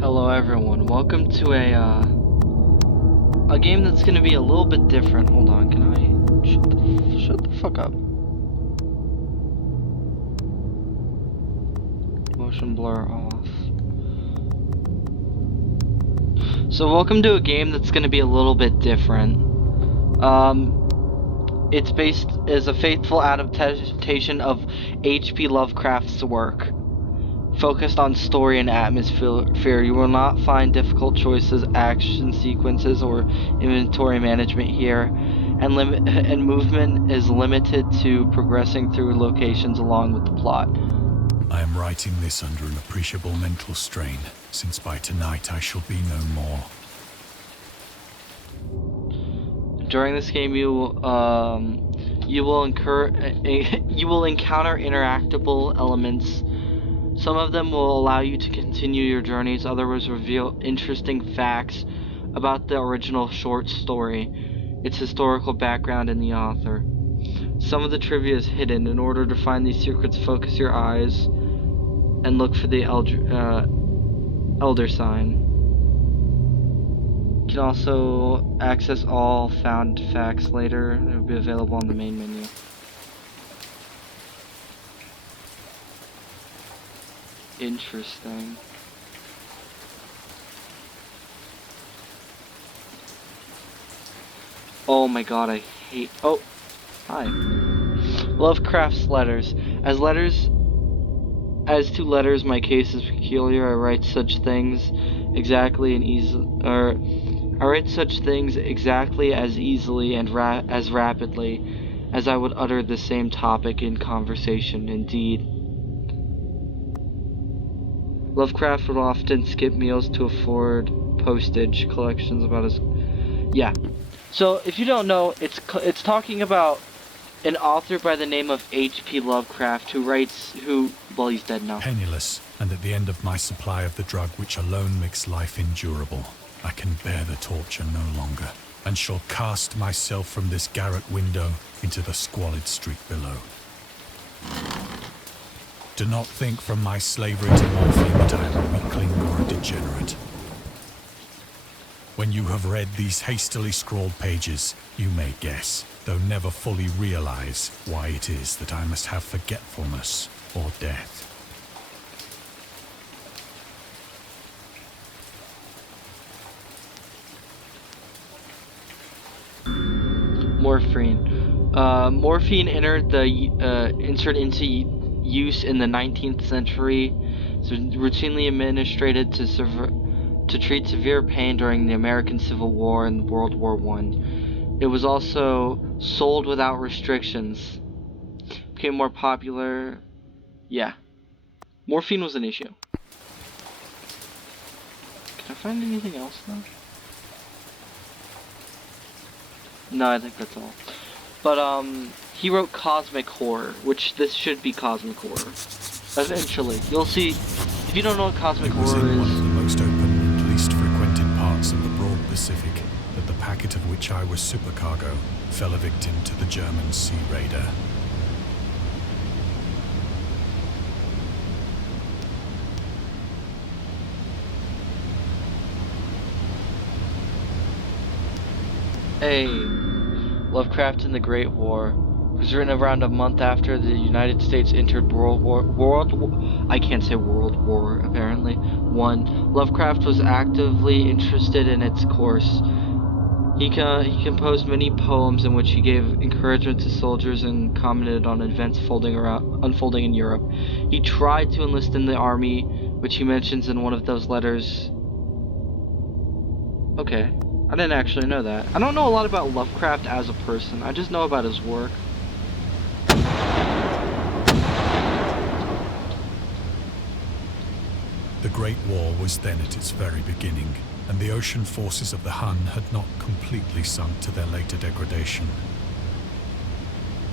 Hello everyone, welcome to a game that's gonna be a little bit different. Hold on, can I shut the fuck up? Motion blur off. So welcome to a game that's gonna be a little bit different. It's based as a faithful adaptation of H.P. Lovecraft's work. Focused on story and atmosphere, you will not find difficult choices, action sequences, or inventory management here, and movement is limited to progressing through locations along with the plot. I am writing this under an appreciable mental strain, since by tonight I shall be no more. During this game, you will encounter interactable elements. Some of them will allow you to continue your journeys, others reveal interesting facts about the original short story, its historical background, and the author. Some of the trivia is hidden. In order to find these secrets, focus your eyes and look for the elder sign. You can also access all found facts later. It will be available on the main menu. Interesting. Oh my god, I hate... Oh, hi. Lovecraft's letters. As to letters, my case is peculiar. I write such things exactly as easily and as rapidly as I would utter the same topic in conversation. Indeed, Lovecraft would often skip meals to afford postage collections about his... Yeah. So, if you don't know, it's talking about an author by the name of H.P. Lovecraft well, he's dead now. Penniless, and at the end of my supply of the drug which alone makes life endurable, I can bear the torture no longer, and shall cast myself from this garret window into the squalid street below. Do not think from my slavery to morphine that I am a weakling or a degenerate. When you have read these hastily scrawled pages, you may guess, though never fully realize, why it is that I must have forgetfulness or death. Morphine. Morphine entered into use in the 19th century. It's routinely administered to treat severe pain during the American Civil War and World War I. It was also sold without restrictions. Became more popular. Yeah. Morphine was an issue. Can I find anything else though? No, I think that's all. But he wrote Cosmic Horror, which this should be Cosmic Horror. Eventually, you'll see. If you don't know what Cosmic Horror is, it was in one of the most open and least frequented parts of the broad Pacific that the packet of which I was supercargo fell a victim to the German sea raider. Lovecraft in the Great War. It was written around a month after the United States entered I can't say World War, apparently. 1. Lovecraft was actively interested in its course. He composed many poems in which he gave encouragement to soldiers and commented on events unfolding in Europe. He tried to enlist in the army, which he mentions in one of those letters. Okay. I didn't actually know that. I don't know a lot about Lovecraft as a person. I just know about his work. The Great War was then at its very beginning, and the ocean forces of the Hun had not completely sunk to their later degradation.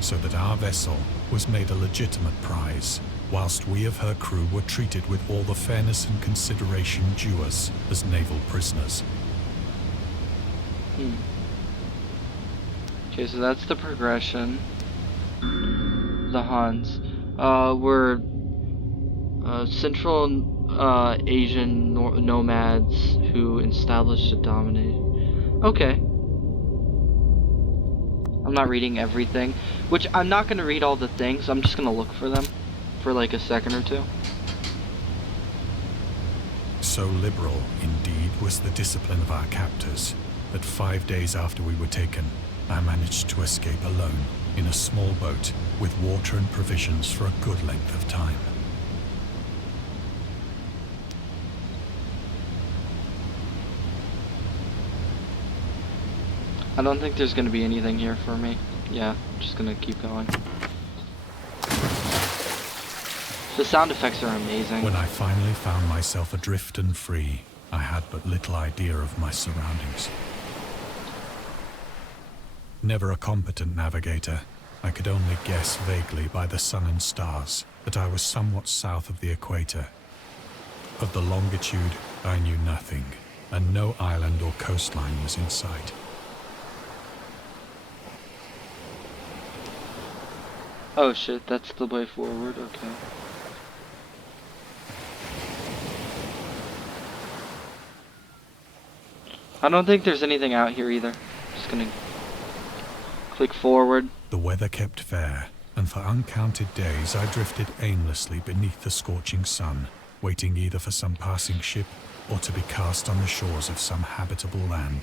So that our vessel was made a legitimate prize, whilst we of her crew were treated with all the fairness and consideration due us as naval prisoners. Okay, so that's the progression. The HUNS. We're Central Asian nomads who established a dominate. Okay. I'm not reading everything, which I'm not going to read all the things. I'm just going to look for them for like a second or two. So liberal, indeed, was the discipline of our captors that 5 days after we were taken, I managed to escape alone in a small boat with water and provisions for a good length of time. I don't think there's going to be anything here for me. Yeah, I'm just going to keep going. The sound effects are amazing. When I finally found myself adrift and free, I had but little idea of my surroundings. Never a competent navigator, I could only guess vaguely by the sun and stars that I was somewhat south of the equator. Of the longitude, I knew nothing, and no island or coastline was in sight. Oh shit, that's the way forward, okay. I don't think there's anything out here either. Just gonna click forward. The weather kept fair, and for uncounted days I drifted aimlessly beneath the scorching sun, waiting either for some passing ship or to be cast on the shores of some habitable land.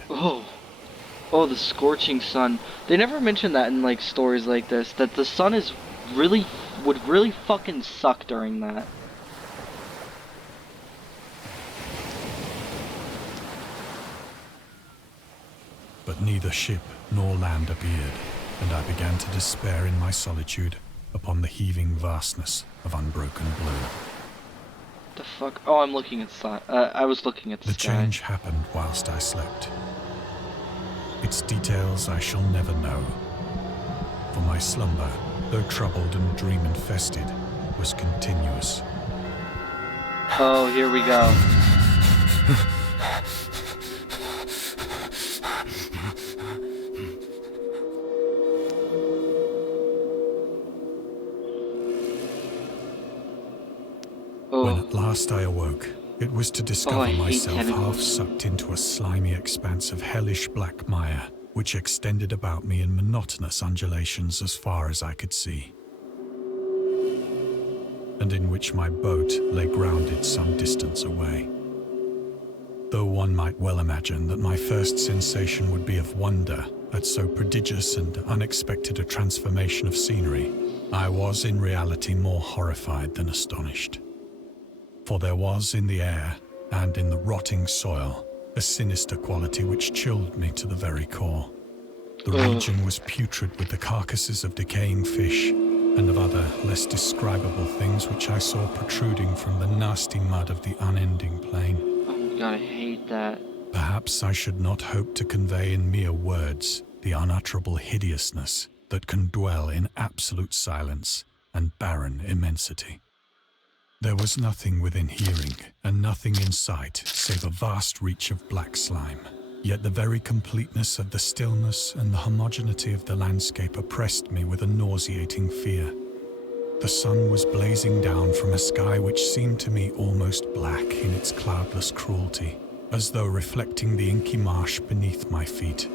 Oh, the scorching sun. They never mention that in like stories like this, that the sun is would really fucking suck during that. But neither ship nor land appeared, and I began to despair in my solitude upon the heaving vastness of unbroken blue. The fuck? Oh, I'm looking at I was looking at the sky. The change happened whilst I slept. Its details I shall never know, for my slumber, though troubled and dream-infested, was continuous. Oh, here we go. When at last I awoke, it was to discover myself half sucked into a slimy expanse of hellish black mire, which extended about me in monotonous undulations as far as I could see, and in which my boat lay grounded some distance away. Though one might well imagine that my first sensation would be of wonder at so prodigious and unexpected a transformation of scenery, I was in reality more horrified than astonished. For there was in the air, and in the rotting soil, a sinister quality which chilled me to the very core. The region was putrid with the carcasses of decaying fish, and of other, less describable things which I saw protruding from the nasty mud of the unending plain. Oh my god, I hate that. Perhaps I should not hope to convey in mere words the unutterable hideousness that can dwell in absolute silence and barren immensity. There was nothing within hearing, and nothing in sight, save a vast reach of black slime. Yet the very completeness of the stillness and the homogeneity of the landscape oppressed me with a nauseating fear. The sun was blazing down from a sky which seemed to me almost black in its cloudless cruelty, as though reflecting the inky marsh beneath my feet.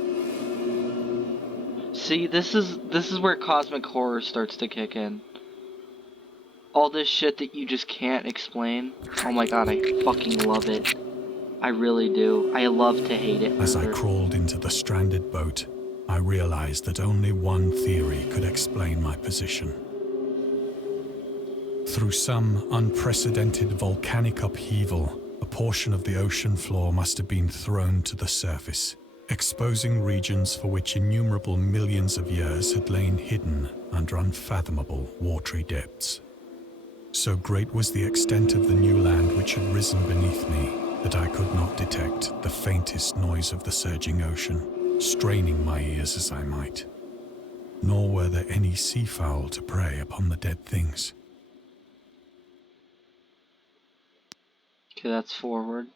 See, this is where cosmic horror starts to kick in. All this shit that you just can't explain. Oh my god, I fucking love it. I really do. I love to hate it. As I crawled into the stranded boat, I realized that only one theory could explain my position. Through some unprecedented volcanic upheaval, a portion of the ocean floor must have been thrown to the surface, exposing regions for which innumerable millions of years had lain hidden under unfathomable watery depths. So great was the extent of the new land which had risen beneath me that I could not detect the faintest noise of the surging ocean, straining my ears as I might. Nor were there any seafowl to prey upon the dead things. Okay, that's forward.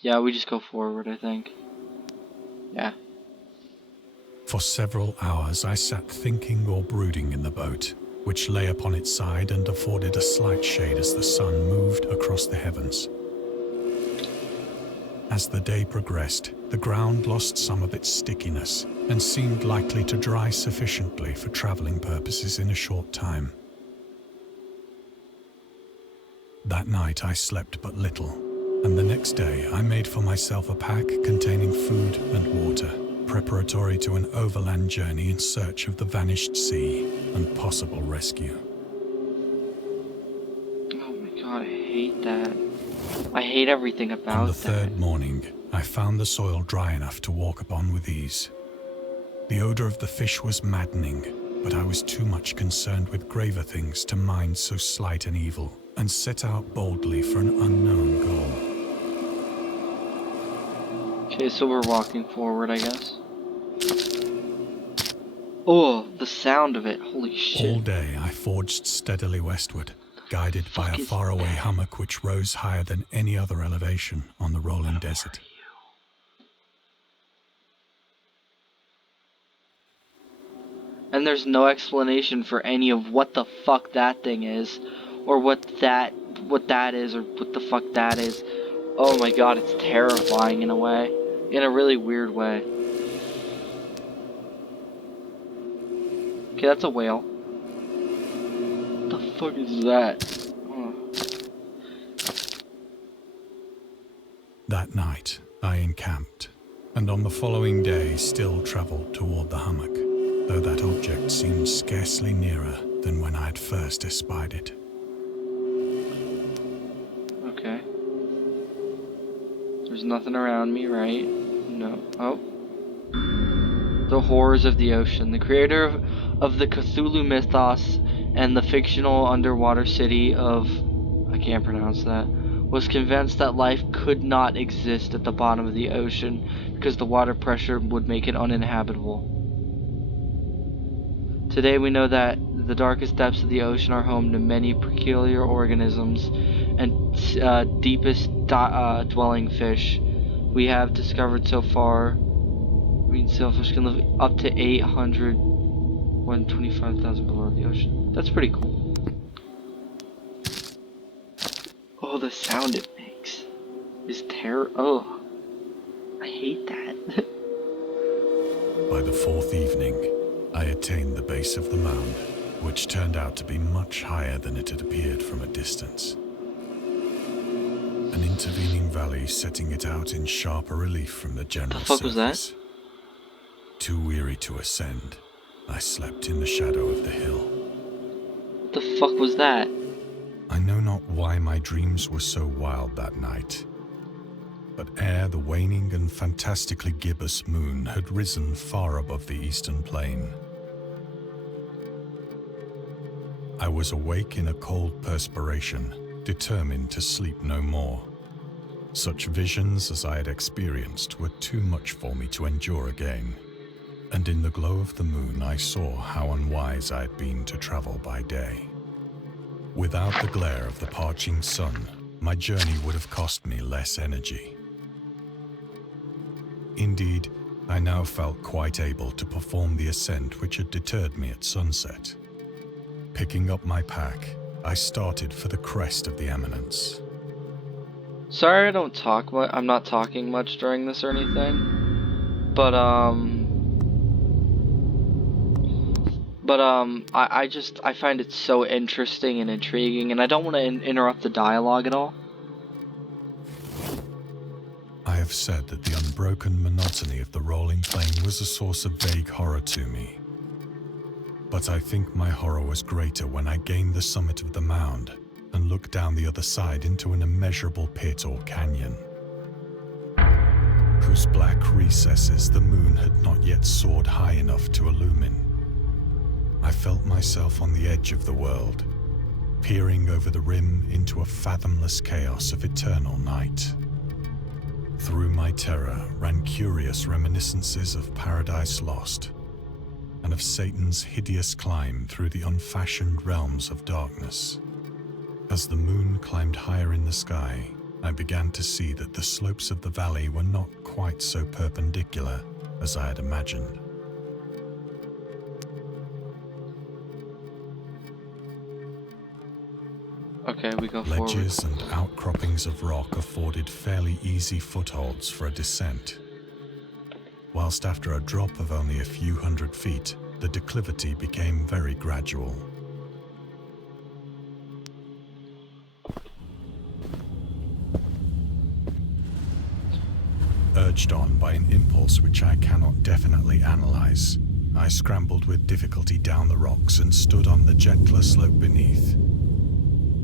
Yeah, we just go forward, I think. Yeah. For several hours I sat thinking or brooding in the boat, which lay upon its side and afforded a slight shade as the sun moved across the heavens. As the day progressed, the ground lost some of its stickiness and seemed likely to dry sufficiently for traveling purposes in a short time. That night I slept but little, and the next day I made for myself a pack containing food and water, preparatory to an overland journey in search of the vanished sea and possible rescue. Oh my god, I hate that. I hate everything about that. On the third morning, I found the soil dry enough to walk upon with ease. The odor of the fish was maddening, but I was too much concerned with graver things to mind so slight an evil, and set out boldly for an unknown goal. Okay, so we're walking forward, I guess. Oh, the sound of it. Holy shit. All day I forged steadily westward, guided by a faraway hummock which rose higher than any other elevation on the rolling desert. And there's no explanation for any of what the fuck that thing is, or what that is, or what the fuck that is. Oh my god, it's terrifying in a way. In a really weird way. Okay, that's a whale. What the fuck is that? Oh. That night, I encamped, and on the following day still travelled toward the hummock, though that object seemed scarcely nearer than when I had first espied it. Okay. There's nothing around me, right? No. Oh. The horrors of the ocean. The creator of the Cthulhu mythos and the fictional underwater city of... I can't pronounce that. Was convinced that life could not exist at the bottom of the ocean because the water pressure would make it uninhabitable. Today we know that the darkest depths of the ocean are home to many peculiar organisms and deepest dwelling fish we have discovered so far. Green sailfish can live up to 125,000 below the ocean. That's pretty cool. Oh, the sound it makes is terror. Oh, I hate that. By the fourth evening, I attained the base of the mound, which turned out to be much higher than it had appeared from a distance. An intervening valley setting it out in sharper relief from the general surface. The fuck was that? Too weary to ascend, I slept in the shadow of the hill. What the fuck was that? I know not why my dreams were so wild that night, but ere the waning and fantastically gibbous moon had risen far above the eastern plain, I was awake in a cold perspiration, determined to sleep no more. Such visions as I had experienced were too much for me to endure again, and in the glow of the moon I saw how unwise I had been to travel by day. Without the glare of the parching sun, my journey would have cost me less energy. Indeed, I now felt quite able to perform the ascent which had deterred me at sunset. Picking up my pack, I started for the crest of the eminence. Sorry I don't talk much. I'm not talking much during this or anything. But I find it so interesting and intriguing, and I don't want to interrupt the dialogue at all. I have said that the unbroken monotony of the rolling plain was a source of vague horror to me. But I think my horror was greater when I gained the summit of the mound and looked down the other side into an immeasurable pit or canyon, whose black recesses the moon had not yet soared high enough to illumine. I felt myself on the edge of the world, peering over the rim into a fathomless chaos of eternal night. Through my terror ran curious reminiscences of Paradise Lost, and of Satan's hideous climb through the unfashioned realms of darkness. As the moon climbed higher in the sky, I began to see that the slopes of the valley were not quite so perpendicular as I had imagined. Okay, we go forward. Ledges and outcroppings of rock afforded fairly easy footholds for a descent. Whilst after a drop of only a few hundred feet, the declivity became very gradual. Urged on by an impulse which I cannot definitely analyze, I scrambled with difficulty down the rocks and stood on the gentler slope beneath,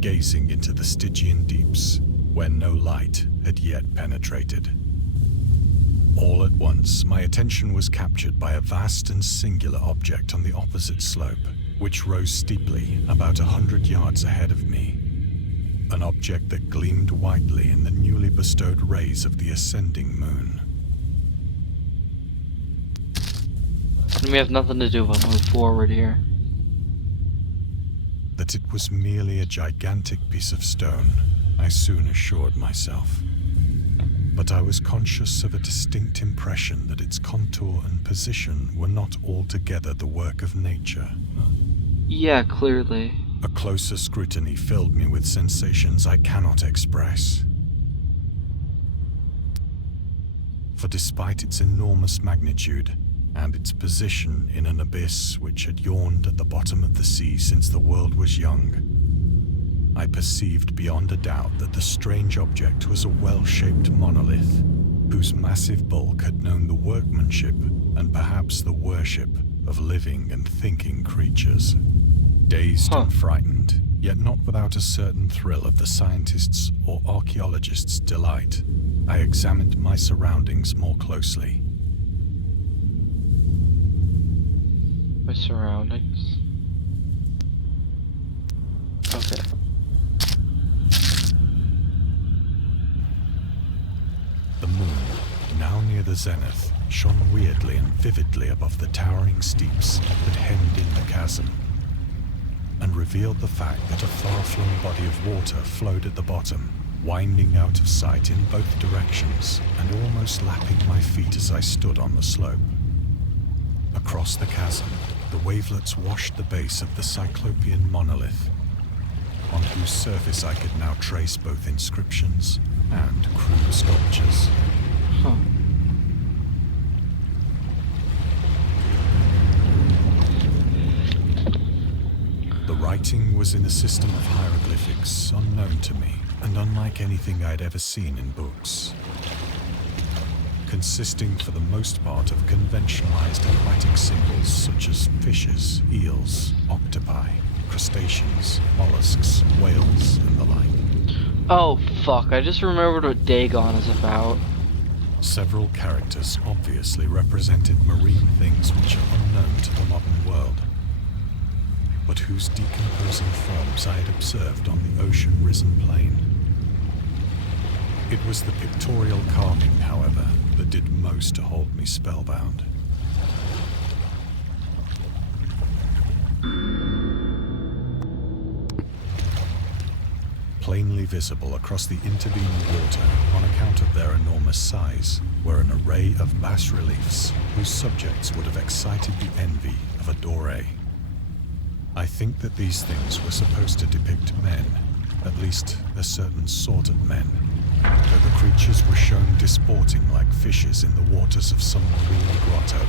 gazing into the Stygian deeps where no light had yet penetrated. All at once, my attention was captured by a vast and singular object on the opposite slope, which rose steeply about 100 yards ahead of me. An object that gleamed whitely in the newly bestowed rays of the ascending moon. We have nothing to do but move forward here. That it was merely a gigantic piece of stone, I soon assured myself. But I was conscious of a distinct impression that its contour and position were not altogether the work of nature. Yeah, clearly. A closer scrutiny filled me with sensations I cannot express. For despite its enormous magnitude, and its position in an abyss which had yawned at the bottom of the sea since the world was young, I perceived beyond a doubt that the strange object was a well-shaped monolith, whose massive bulk had known the workmanship and perhaps the worship of living and thinking creatures. Dazed and frightened, yet not without a certain thrill of the scientist's or archaeologist's delight, I examined my surroundings more closely. My surroundings. Okay. The moon, now near the zenith, shone weirdly and vividly above the towering steeps that hemmed in the chasm, and revealed the fact that a far-flung body of water flowed at the bottom, winding out of sight in both directions and almost lapping my feet as I stood on the slope. Across the chasm, the wavelets washed the base of the cyclopean monolith, on whose surface I could now trace both inscriptions and crude sculptures. Huh. The writing was in a system of hieroglyphics unknown to me and unlike anything I'd ever seen in books, consisting for the most part of conventionalized aquatic symbols such as fishes, eels, octopi, crustaceans, mollusks, whales, and the like. Oh, fuck. I just remembered what Dagon is about. Several characters obviously represented marine things which are unknown to the modern world, but whose decomposing forms I had observed on the ocean-risen plain. It was the pictorial carving, however, that did most to hold me spellbound. Plainly visible across the intervening water on account of their enormous size were an array of bas-reliefs whose subjects would have excited the envy of a doré. I think that these things were supposed to depict men, at least a certain sort of men, though the creatures were shown disporting like fishes in the waters of some marine grotto,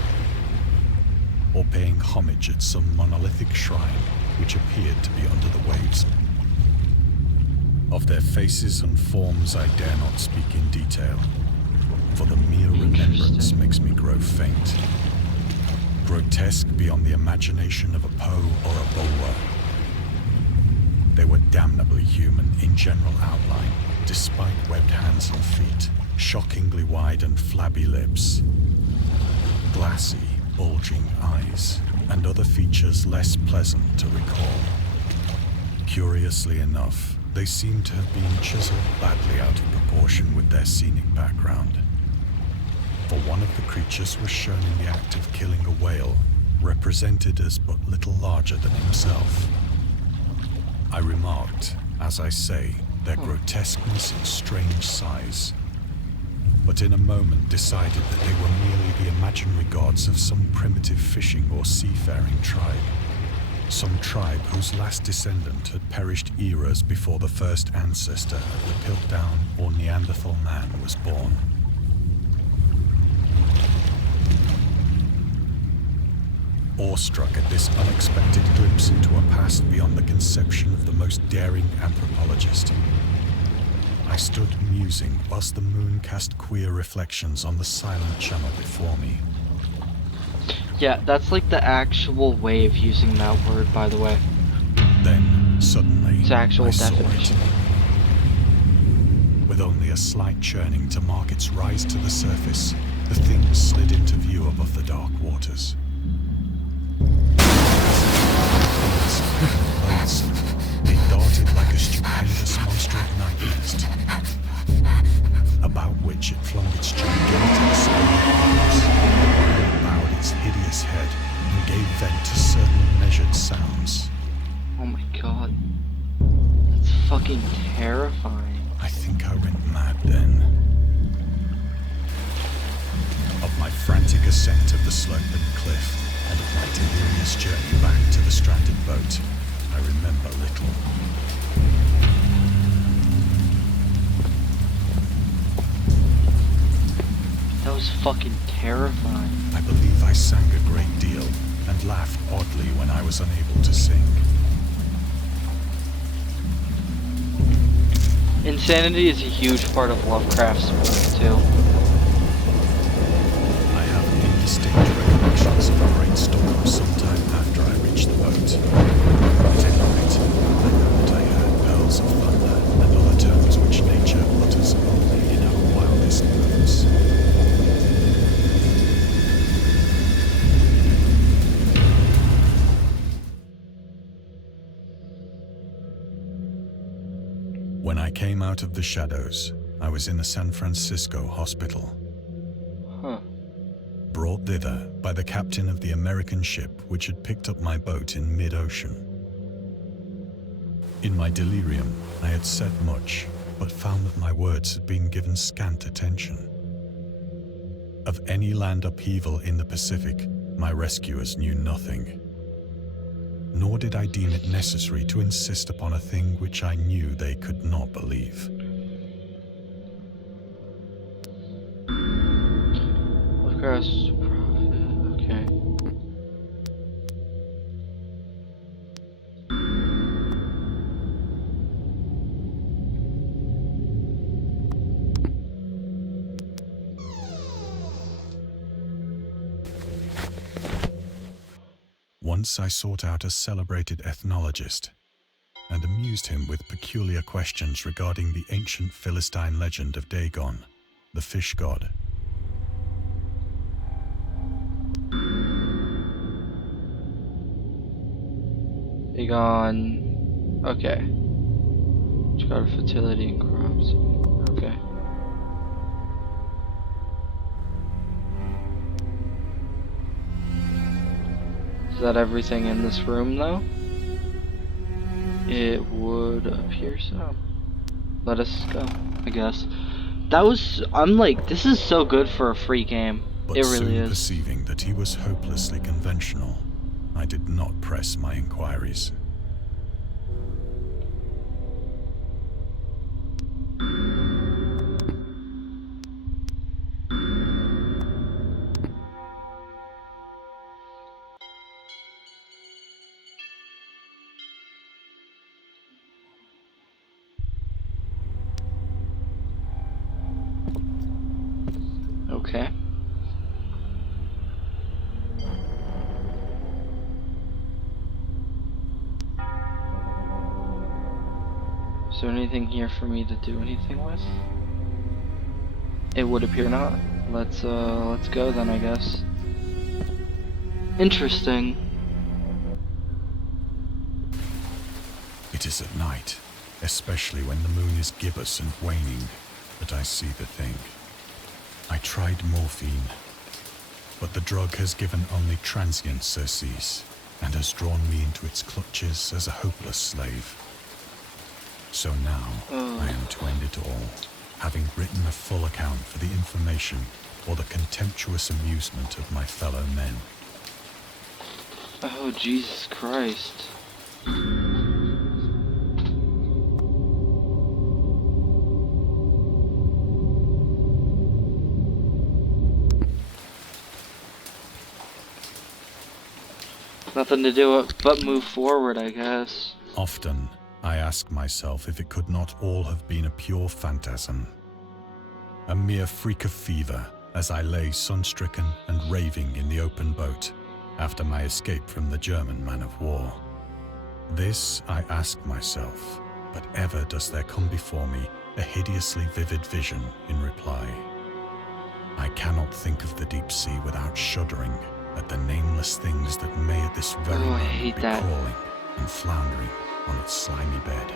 or paying homage at some monolithic shrine which appeared to be under the waves. Of their faces and forms I dare not speak in detail, for the mere remembrance makes me grow faint. Grotesque beyond the imagination of a Poe or a Bulwer. They were damnably human in general outline, despite webbed hands and feet, shockingly wide and flabby lips, glassy, bulging eyes, and other features less pleasant to recall. Curiously enough, they seem to have been chiseled badly out of proportion with their scenic background. For one of the creatures was shown in the act of killing a whale, represented as but little larger than himself. I remarked, as I say, their grotesqueness and strange size, but in a moment decided that they were merely the imaginary gods of some primitive fishing or seafaring tribe. Some tribe whose last descendant had perished eras before the first ancestor of the Piltdown or Neanderthal man was born. Awestruck at this unexpected glimpse into a past beyond the conception of the most daring anthropologist, I stood musing whilst the moon cast queer reflections on the silent channel before me. Yeah, that's like the actual way of using that word, by the way. Then, suddenly, It's actual I saw definition. it. With only a slight churning to mark its rise to the surface, the thing slid into view above the dark waters. Loathsome, it darted like a stupendous monster of nightmares, about which it flung its gigantic splendid arms, while it bowed its hideous head and gave vent to certain measured sounds. Oh my god. That's fucking terrifying. I think I went mad then. Of my frantic ascent of the sloping cliff, and of my delirious journey back to the stranded boat, I remember little. That was fucking terrifying. I believe I sang a great deal, and laughed oddly when I was unable to sing. Insanity is a huge part of Lovecraft's work, too. I have indistinct recollections of a great storm sometime after I reached the boat. At any rate, I know that I heard pearls of thunder and other terms which nature utters only in her wildest moods. When I came out of the shadows, I was in a San Francisco hospital. Huh. Brought thither by the captain of the American ship which had picked up my boat in mid-ocean. In my delirium, I had said much, but found that my words had been given scant attention. Of any land upheaval in the Pacific, my rescuers knew nothing. Nor did I deem it necessary to insist upon a thing which I knew they could not believe. Lovecraft's prophet, okay. Once I sought out a celebrated ethnologist and amused him with peculiar questions regarding the ancient Philistine legend of Dagon, the fish god. Dagon. Okay. Which got fertility in crops. Okay. Is that everything in this room, though? It would appear so. Let us go, I guess. That was... I'm like, this is so good for a free game. But It really soon is. perceiving that he was hopelessly conventional, I did not press my inquiries. Okay. Is there anything here for me to do anything with? It would appear not. Let's go then, I guess. Interesting. It is at night, especially when the moon is gibbous and waning, that I see the thing. I tried morphine, but the drug has given only transient surcease and has drawn me into its clutches as a hopeless slave. So now, I am to end it all, having written a full account for the information or the contemptuous amusement of my fellow men. Oh, Jesus Christ. Nothing to do but move forward, I guess. Often, I ask myself if it could not all have been a pure phantasm. A mere freak of fever as I lay sun-stricken and raving in the open boat after my escape from the German man-of-war. This I ask myself, but ever does there come before me a hideously vivid vision in reply. I cannot think of the deep sea without shuddering at the nameless things that may at this very moment be crawling and floundering on its slimy bed,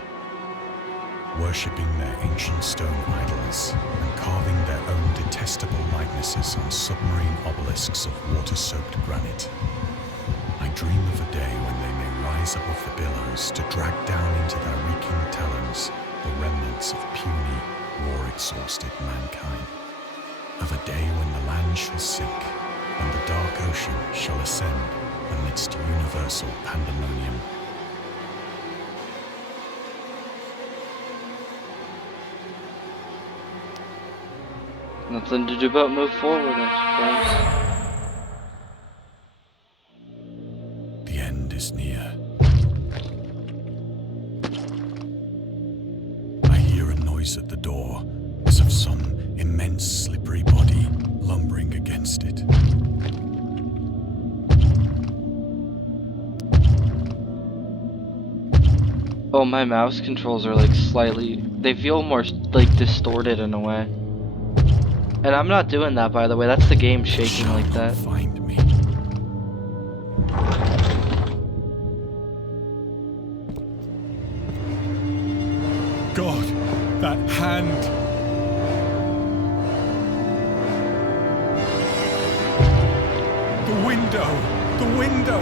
worshipping their ancient stone idols and carving their own detestable likenesses on submarine obelisks of water-soaked granite. I dream of a day when they may rise above the billows to drag down into their reeking talons the remnants of puny, war-exhausted mankind. Of a day when the land shall sink and the dark ocean shall ascend amidst universal pandemonium. Nothing to do but move forward, I suppose. The end is near. I hear a noise at the door, as of some immense slippery body lumbering against it. Oh, my mouse controls are like slightly, they feel more like distorted in a way. And I'm not doing that, by the way. That's the game shaking like that. Find me. God, that hand. The window. The window.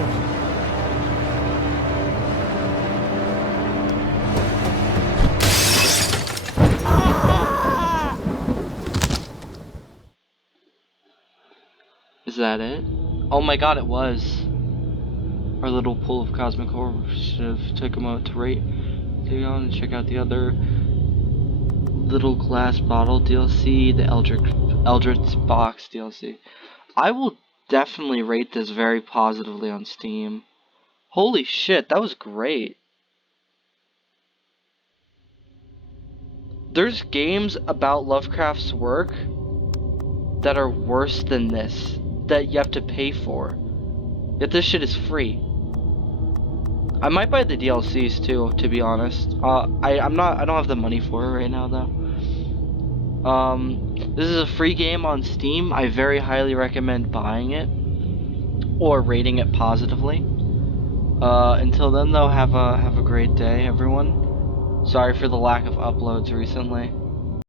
Is that it? Oh my god, it was. Our little pool of cosmic horror. Should have took a moment to rate Dagon and check out the other little glass bottle DLC, the Eldritch box DLC. I will definitely rate this very positively on Steam. Holy shit, that was great. There's games about Lovecraft's work that are worse than this, that you have to pay for. Yet this shit is free. I might buy the DLCs too, to be honest. I don't have the money for it right now though. This is a free game on Steam. I very highly recommend buying it or rating it positively. Until then though, have a great day, everyone. Sorry for the lack of uploads recently.